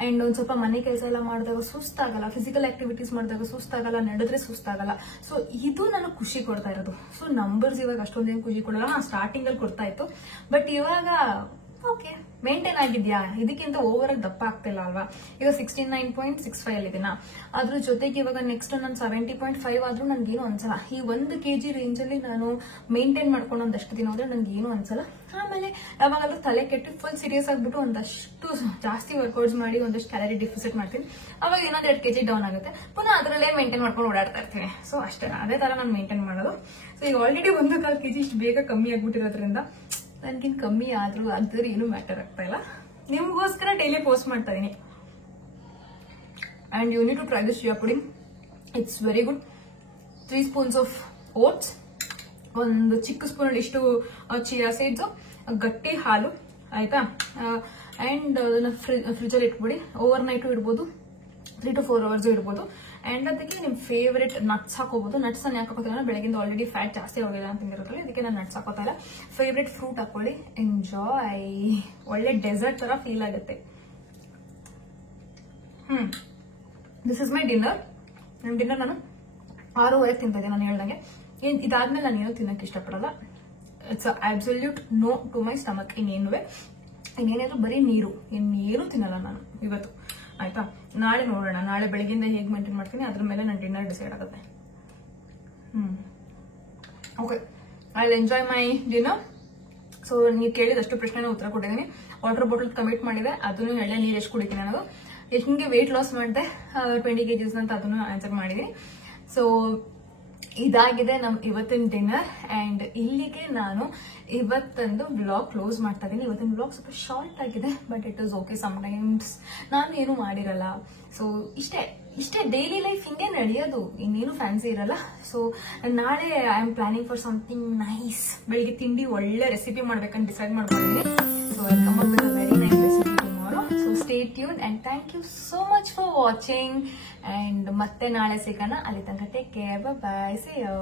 ಅಂಡ್ ಒಂದ್ ಸ್ವಲ್ಪ ಮನೆ ಕೆಲಸ ಎಲ್ಲ ಮಾಡಿದಾಗ ಸುಸ್ತಾಗಲ್ಲ, ಫಿಸಿಕಲ್ ಆಕ್ಟಿವಿಟೀಸ್ ಮಾಡಿದಾಗ ಸುಸ್ತಾಗಲ್ಲ, ನಡೆದ್ರೆ ಸುಸ್ತಾಗಲ್ಲ. ಸೊ ಇದು ನನಗೆ ಖುಷಿ ಕೊಡ್ತಾ ಇರೋದು. ಸೊ ನಂಬರ್ಸ್ ಇವಾಗ ಅಷ್ಟೊಂದೇನು ಖುಷಿ ಕೊಡಲ್ಲ. ಸ್ಟಾರ್ಟಿಂಗ್ ಅಲ್ಲಿ ಕೊಡ್ತಾ ಇತ್ತು, ಬಟ್ ಇವಾಗ ಓಕೆ ಮೇಂಟೈನ್ ಆಗಿದ್ಯಾ, ಇದಕ್ಕಿಂತ ಓವರ್ ಆಗಿ ದಪ್ಪ ಆಗ್ತಿಲ್ಲ ಅಲ್ವಾ. ಈಗ 69.65 ಅಲ್ಲಿದ್ದೀನ. ಅದ್ರ ಜೊತೆಗೆ ಇವಾಗ ನೆಕ್ಸ್ಟ್ ನಾನು 70.5 ಆದ್ರೂ ನನ್ಗೇನು ಅನ್ಸಲ್ಲ. ಈ 1 kg ರೇಂಜ್ ಅಲ್ಲಿ ನಾನು ಮೇಂಟೈನ್ ಮಾಡ್ಕೊಂಡು ಒಂದಷ್ಟು ದಿನ ಹೋದ್ರೆ ನನ್ಗೇನು ಅನ್ಸಲ್ಲ. ಆಮೇಲೆ ಯಾವಾಗಾದ್ರೂ ತಲೆ ಕೆಟ್ಟು ಫುಲ್ ಸೀರಿಯಸ್ ಆಗ್ಬಿಟ್ಟು ಒಂದಷ್ಟು ಜಾಸ್ತಿ ವರ್ಕೌಟ್ಸ್ ಮಾಡಿ ಒಂದಷ್ಟು ಕ್ಯಾಲರಿ ಡಿಫಿಸಿಟ್ ಮಾಡ್ತೀನಿ. ಅವಾಗ ಇನ್ನೊಂದು 2 kg ಡೌನ್ ಆಗುತ್ತೆ, ಪುನಃ ಅದರಲ್ಲೇ ಮೇಂಟೈನ್ ಮಾಡ್ಕೊಂಡು ಓಡಾಡ್ತಾ ಇರ್ತೀನಿ. ಸೊ ಅಷ್ಟೇ, ಅದೇ ತರ ನಾನು ಮೇಂಟೈನ್ ಮಾಡೋದು. ಸೊ ಈಗ ಆಲ್ರೆಡಿ 1.25 kg ಇಷ್ಟು ಬೇಗ ಕಮ್ಮಿ ಆಗ್ಬಿಟ್ಟಿರೋದ್ರಿಂದ ನನ್ಗಿನ್ ಕಮ್ಮಿ ಆದ್ರೂ ಅದ್ರ ಏನು ಮ್ಯಾಟರ್ ಆಗ್ತಾ ಇಲ್ಲ. ನಿಮ್ಗೋಸ್ಕರ ಡೈಲಿ ಪೋಸ್ಟ್ ಮಾಡ್ತಾ ಇದೀನಿ. And you need to try this chia pudding, it's very good. 3 spoons of oats, ಒಂದು ಚಿಕ್ಕ ಸ್ಪೂನ್ ಇಷ್ಟು ಚಿಯಾ ಸೀಡ್ಸ್, ಗಟ್ಟಿ ಹಾಲು ಆಯ್ತಾ. ಅಂಡ್ ಅದನ್ನ ಫ್ರಿಜ್ ಅಲ್ಲಿ ಇಟ್ಬಿಡಿ. ಓವರ್ ನೈಟ್ ಇಡ್ಬೋದು, 3 to 4 hours ಇಡ್ಬೋದು. ಅಂಡ್ ಅದಕ್ಕೆ ನಿಮ್ ಫೇವ್ರೆಟ್ ನಟ್ಸ್ ಹಾಕೋಬಹುದು. ನಟ್ಸ್ ಅನ್ನ ಯಾಕೆ ಹಾಕೋತಿಲ್ಲ, ಬೆಳಗಿಂದ ಆಲ್ರೆಡಿ ಫ್ಯಾಟ್ ಜಾಸ್ತಿ ಹೋಗಿಲ್ಲ ಅಂತ ತಿಂದಿರೋದ್ರಲ್ಲಿ, ಇದಕ್ಕೆ ನಾನು ನಟ್ಸ್ ಹಾಕೋತಾ ಇಲ್ಲ. ಫೇವ್ರೆಟ್ ಫ್ರೂಟ್ ಹಾಕೊಳ್ಳಿ, ಎಂಜಾಯ್. ಒಳ್ಳೆ ಡೆಸರ್ಟ್ ತರ ಫೀಲ್ ಆಗುತ್ತೆ. This is my dinner. ನನ್ನ ಡಿನ್ನರ್ ನಾನು 6:30 ತಿಂತಾ ಇದ್ದೆ. ನಾನು ಹೇಳ್ದಂಗೆ ಇದಾದ್ಮೇಲೆ ನಾನು ಏನೂ ತಿನ್ನಕ್ಕೆ ಇಷ್ಟಪಡಲ್ಲ. It's absolute no to my stomach. ಇನ್ನೇನಾದ್ರು ಬರೀ ನೀರು, ಇನ್ನೇನು ತಿನ್ನಲ್ಲ ನಾನು ಇವತ್ತು. ಆಯ್ತಾ, ನಾಳೆ ನೋಡೋಣ. ನಾಳೆ ಬೆಳಗ್ಗೆಯಿಂದ ಹೇಗೆ ಮೇಂಟೈನ್ ಮಾಡ್ತೀನಿ ಅದ್ರ ಮೇಲೆ ನನ್ನ ಡಿನ್ನರ್ ಡಿಸೈಡ್ ಆಗುತ್ತೆ. Okay, I will enjoy my dinner. So ನೀವು ಕೇಳಿದಷ್ಟು ಪ್ರಶ್ನೆನ ಉತ್ತರ ಕೊಟ್ಟಿದ್ದೀನಿ. ವಾಟರ್ ಬಾಟಲ್ ಕಮಿಟ್ ಮಾಡಿದೆ, ಅದನ್ನು ಎಳ್ಳೆ ನೀರು ಎಷ್ಟು ಕುಡಿತೀನಿ ಅನ್ನೋದು. ಹಿಂಗೆ ವೆಯ್ಟ್ ಲಾಸ್ ಮಾಡಿದೆ 20 kgs ಅಂತ, ಅದನ್ನು ಆನ್ಸರ್ ಮಾಡಿದ್ದೀನಿ. ಸೊ ಇದಾಗಿದೆ ನಮ್ ಇವತ್ತಿನ ಡಿನ್ನರ್. ಅಂಡ್ ಇಲ್ಲಿಗೆ ನಾನು ಇವತ್ತೊಂದು ವ್ಲಾಗ್ ಕ್ಲೋಸ್ ಮಾಡ್ತಾ ಇದ್ದೀನಿ. ಇವತ್ತಿನ ವ್ಲಾಗ್ ಸ್ವಲ್ಪ ಶಾರ್ಟ್ ಆಗಿದೆ, but it is okay. Sometimes ನಾನು ಏನು ಮಾಡಿರಲ್ಲ. ಸೊ ಇಷ್ಟೇ ಡೈಲಿ ಲೈಫ್ ಹಿಂಗೆ ನಡೆಯೋದು, ಇನ್ನೇನು ಫ್ಯಾನ್ಸಿ ಇರಲ್ಲ. ಸೊ ನಾಳೆ I am planning for something nice. ಬೆಳಿಗ್ಗೆ ತಿಂಡಿ ಒಳ್ಳೆ ರೆಸಿಪಿ ಮಾಡ್ಬೇಕಂತ ಡಿಸೈಡ್ ಮಾಡ್ಕೊಂಡಿದ್ದೀನಿ. So I come up with a very nice recipe tomorrow. So stay tuned and thank you so much for watching. And ಮತ್ತೆ ನಾಳೆ ಸಿಗೋಣ. ಅಲ್ಲಿ ತನಕ take care, bye, see you.